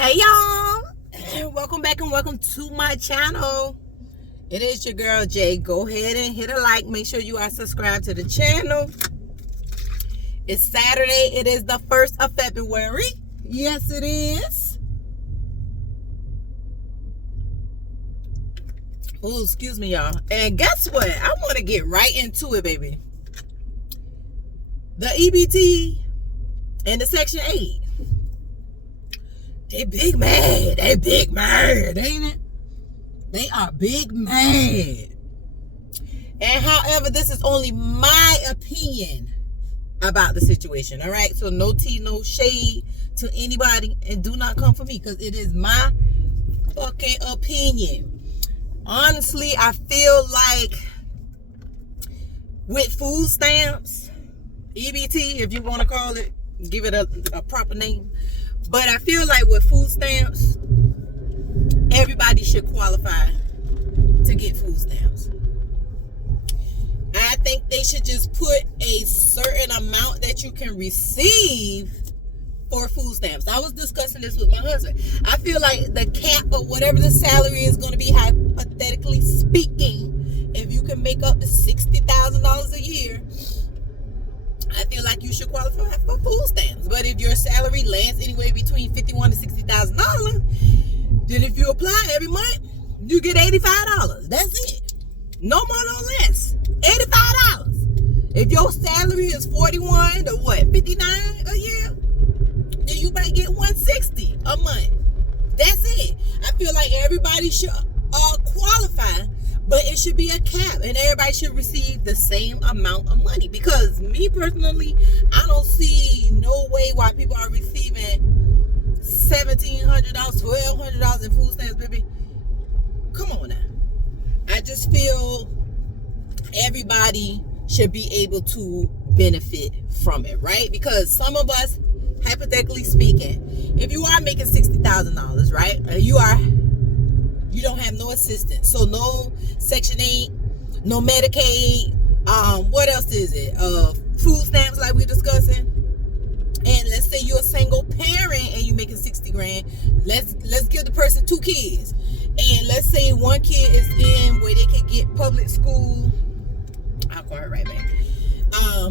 Hey y'all, welcome back and welcome to my channel. It is your girl Jay. Go ahead and hit a like. Make sure you are subscribed to the channel. It's Saturday. It is the 1st of February. Yes, it is. Oh, excuse me, y'all. And guess what? I want to get right into it, baby. The EBT and the Section 8. They big mad. They big mad, ain't it? They are big mad. And however, this is only my opinion about the situation, all right? So no tea, no shade to anybody, and do not come for me because it is my fucking opinion. Honestly, I feel like with food stamps, EBT, if you want to call it, give it a proper name. But I feel like with food stamps, everybody should qualify to get food stamps. I think they should just put a certain amount that you can receive for food stamps. I was discussing this with my husband. I feel like the cap of whatever the salary is going to be, hypothetically speaking, if you can make up to $60,000 a year, I feel like you should qualify for food stamps. But if your salary lands anywhere between $51,000 to $60,000, then if you apply every month, you get $85. That's it. No more, no less. $85. If your salary is $41 to what, $59 a year, then you might get $160 a month. That's it. I feel like everybody should qualify, but it should be a cap, and everybody should receive the same amount of money. Because me personally, I don't see no way why people are receiving $1,700, $1,200 in food stamps, baby. Come on now. I just feel everybody should be able to benefit from it, right? Because some of us, hypothetically speaking, if you are making $60,000, right, you don't have no assistance, so no Section 8, no Medicaid, what else is it? Food stamps, like we're discussing. And let's say you're a single parent and you're making 60 grand. Let's give the person 2 kids, and let's say one kid is in where they can get public school. I'll call it right back.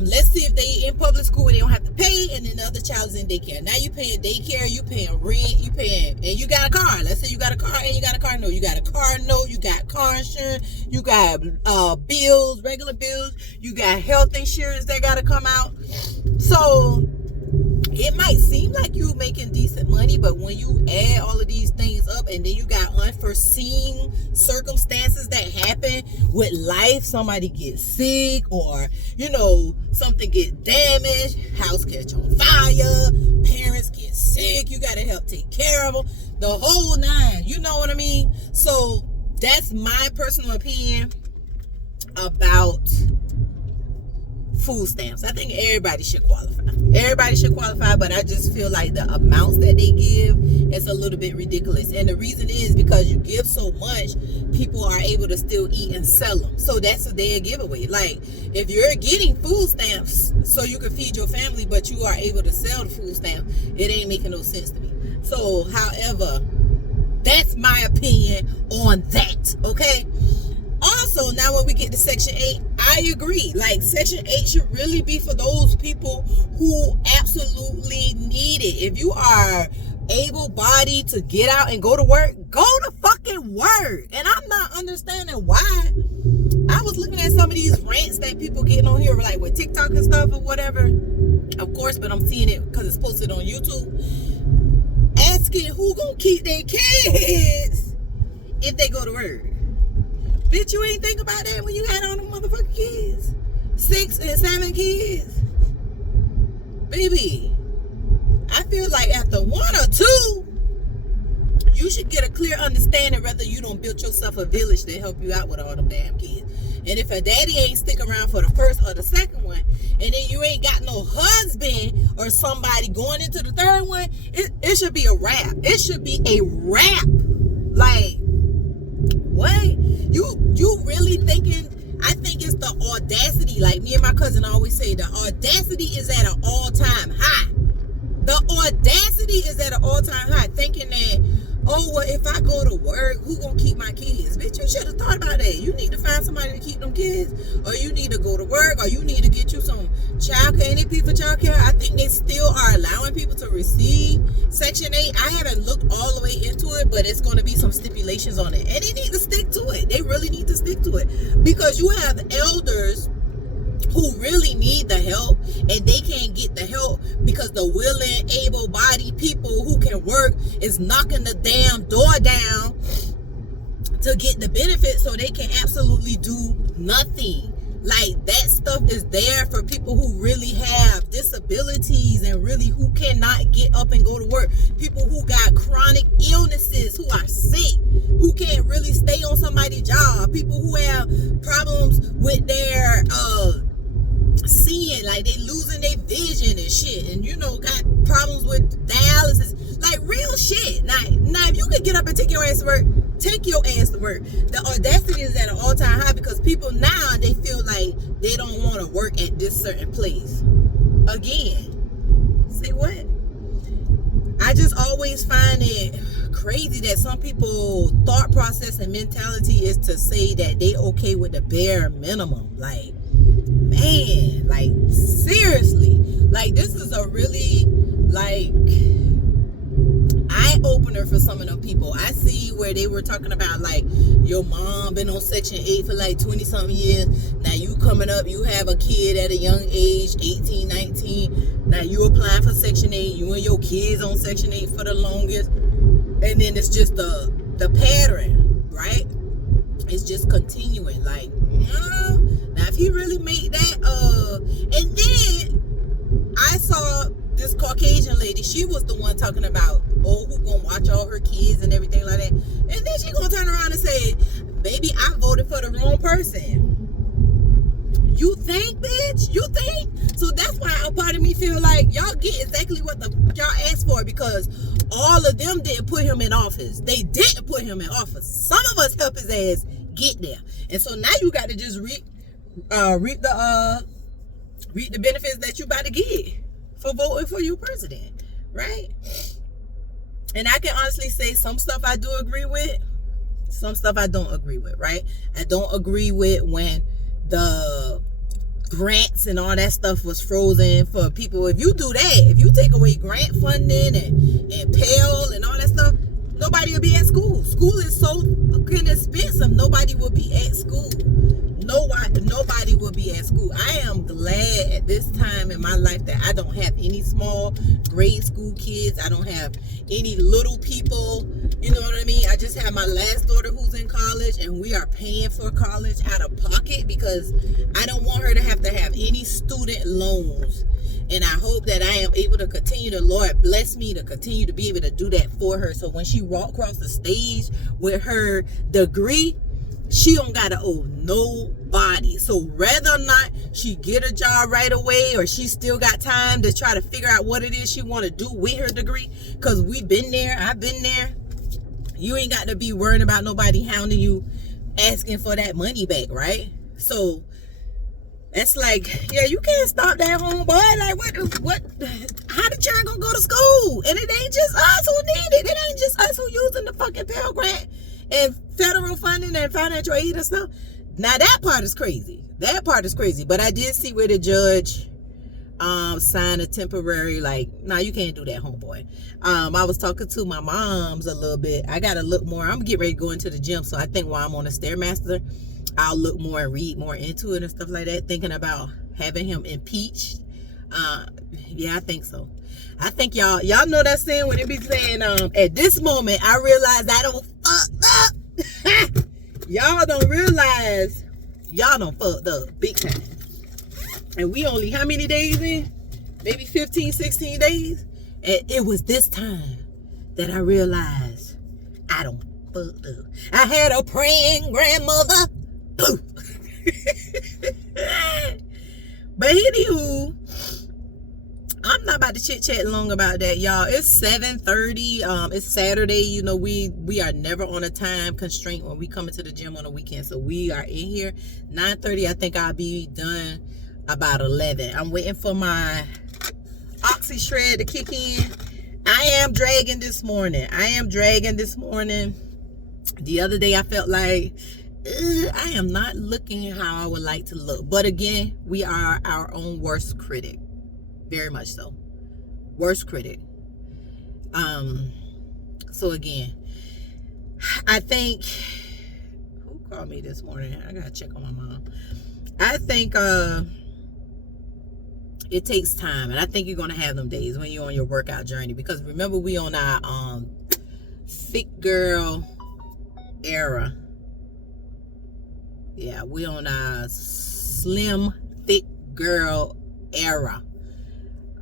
Let's see if they in public school and they don't have to pay, and then the other child is in daycare. Now you paying daycare, you paying rent, you paying, and you got a car. Let's say you got a car and you got a car note. You got a car note, you got car insurance, you got bills, regular bills, you got health insurance that got to come out. So it might seem like you making decent money, but when you add all of these things up, and then you got unforeseen circumstances that happen with life, somebody gets sick, or something get damaged, house catch on fire, parents get sick, you gotta help take care of them, the whole nine, you know what I mean? So that's my personal opinion about food stamps. I think everybody should qualify. Everybody should qualify, but I just feel like the amounts that they give is a little bit ridiculous. And the reason is because you give so much, people are able to still eat and sell them. So that's a dead giveaway. Like, if you're getting food stamps so you can feed your family, but you are able to sell the food stamp, it ain't making no sense to me. So, however, that's my opinion on that, okay? Also, now when we get to Section 8, I agree. Like, Section 8 should really be for those people who absolutely need it. If you are able-bodied to get out and go to work, go to fucking work. And I'm not understanding why. I was looking at some of these rants that people getting on here, like with TikTok and stuff or whatever. Of course, but I'm seeing it because it's posted on YouTube. Asking who gonna keep their kids if they go to work. Bitch, you ain't think about that when you had all them motherfucking kids. 6 and 7 kids. Baby, I feel like after 1 or 2, you should get a clear understanding whether you don't build yourself a village to help you out with all them damn kids. And if a daddy ain't stick around for the first or the second one, and then you ain't got no husband or somebody going into the third one, it should be a wrap. It should be a wrap. Like, what? You really thinking? I think it's the audacity. Like me and my cousin always say, the audacity is at an all-time high. The audacity is at an all-time high. Thinking that oh, well, if I go to work, who gonna keep my kids? Bitch, you should have thought about that. You need to find somebody to keep them kids, or you need to go to work, or you need to get you some childcare. NAP for childcare. I think they still are allowing people to receive Section 8. I haven't looked all the way into it, but it's going to be some stipulations on it, and they need to stick to it. They really need to stick to it, because you have elders who really need the help, and they can't get the help because the willing, able-bodied people who can work is knocking the damn door down to get the benefits, so they can absolutely do nothing. Like, that stuff is there for people who really have disabilities and really who cannot get up and go to work. People who got chronic illnesses, who are sick, who can't really stay on somebody's job. People who have problems with their seeing, like they losing their vision and shit, and got problems with dialysis, like real shit. Now if you could get up and take your ass to work, take your ass to work. The audacity is at an all-time high, because people now, they feel like they don't want to work at this certain place. Again, say what? I just always find it crazy that some people thought process and mentality is to say that they okay with the bare minimum. Like, man, like seriously, like this is a really like eye-opener for some of them people. I see where they were talking about, like, your mom been on Section 8 for like 20 something years. Now you coming up, you have a kid at a young age, 18, 19. Now you applying for Section 8, you and your kids on Section 8 for the longest. And then it's just the pattern, right? It's just continuing. Like, now if he really made that, and then I saw this Caucasian lady, she was the one talking about, oh, who gonna watch all her kids and everything like that. And then she gonna turn around and say, baby, I voted for the wrong person. You think, bitch? You think? So that's why a part of me feel like y'all get exactly what y'all asked for, because all of them didn't put him in office. They didn't put him in office. Some of us helped his ass get there. And so now you got to just reap the benefits that you about to get for voting for your president, right? And I can honestly say some stuff I do agree with, some stuff I don't agree with, right? I don't agree with when the grants and all that stuff was frozen for people. If you do that, if you take away grant funding and Pell and all that stuff, nobody will be at school. School is so fucking expensive. Nobody will be at school. Nobody will be at school. I am glad at this time in my life that I don't have any small grade school kids. I don't have any little people. You know what I mean? I just have my last daughter who's in college, and we are paying for college out of pocket because I don't want her to have any student loans. And I hope that I am able to continue. The Lord bless me to continue to be able to do that for her. So when she walk across the stage with her degree, she don't gotta owe nobody. So whether or not she get a job right away, or she still got time to try to figure out what it is she want to do with her degree, because we've been there, I've been there. You ain't got to be worrying about nobody hounding you asking for that money back, right? So that's like, yeah, you can't stop that, homeboy. Like, what? How the children gonna go to school? And it ain't just us who need it. It ain't just us who using the fucking Pell Grant and federal funding and financial aid and stuff. Now that part is crazy. That part is crazy. But I did see where the judge signed a temporary, like, nah, you can't do that, homeboy. I was talking to my moms a little bit. I gotta look more. I'm getting ready to go into the gym, so I think while I'm on the Stairmaster, I'll look more and read more into it and stuff like that, thinking about having him impeached. Yeah, I think so. I think y'all know that saying when they be saying, at this moment, I realize I don't fucked up. Y'all don't realize y'all done fucked up big time. And we only how many days in? Maybe 15, 16 days? And it was this time that I realized I done fucked up. I had a praying grandmother. Poof. But anywho, I'm not about to chit chat long about that, y'all. It's 7:30. It's Saturday. You know, we are never on a time constraint when we come into the gym on the weekend. So we are in here 9:30. I think I'll be done about 11. I'm waiting for my oxy shred to kick in. I I am dragging this morning. The other day I felt like I am not looking how I would like to look. But again, we are our own worst critic. Very much so. Worst critic. So again, I think, who called me this morning? I gotta check on my mom. I think it takes time, and I think you're gonna have them days when you're on your workout journey, because remember, we on our thick girl era. Yeah, we on our slim thick girl era.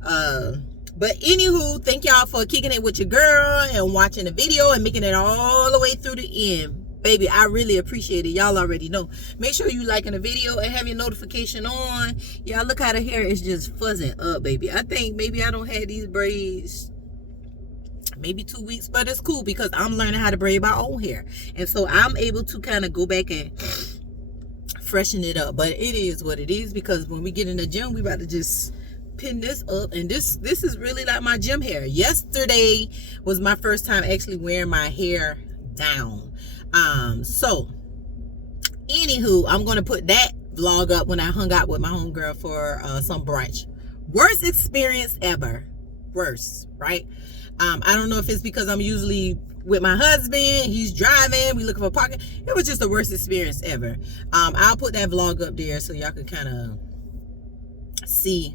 But anywho, thank y'all for kicking it with your girl and watching the video and making it all the way through the end. Baby, I really appreciate it. Y'all already know. Make sure you liking the video and have your notification on. Y'all, look how the hair is just fuzzing up, baby. I think maybe I don't have these braids maybe 2 weeks, but it's cool because I'm learning how to braid my own hair. And so I'm able to kind of go back and freshen it up. But it is what it is, because when we get in the gym, we about to just pin this up. And this is really like my gym hair. Yesterday was my first time actually wearing my hair down. So anywho, I'm gonna put that vlog up when I hung out with my homegirl for some brunch. Worst experience ever. Worst, right? I don't know if it's because I'm usually with my husband, he's driving, we looking for parking. It was just the worst experience ever. I'll put that vlog up there so y'all can kind of see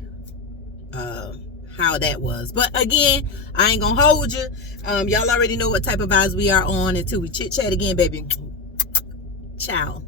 how that was. But again, I ain't gonna hold you. Y'all already know what type of vibes we are on. Until we chit chat again, baby. Ciao.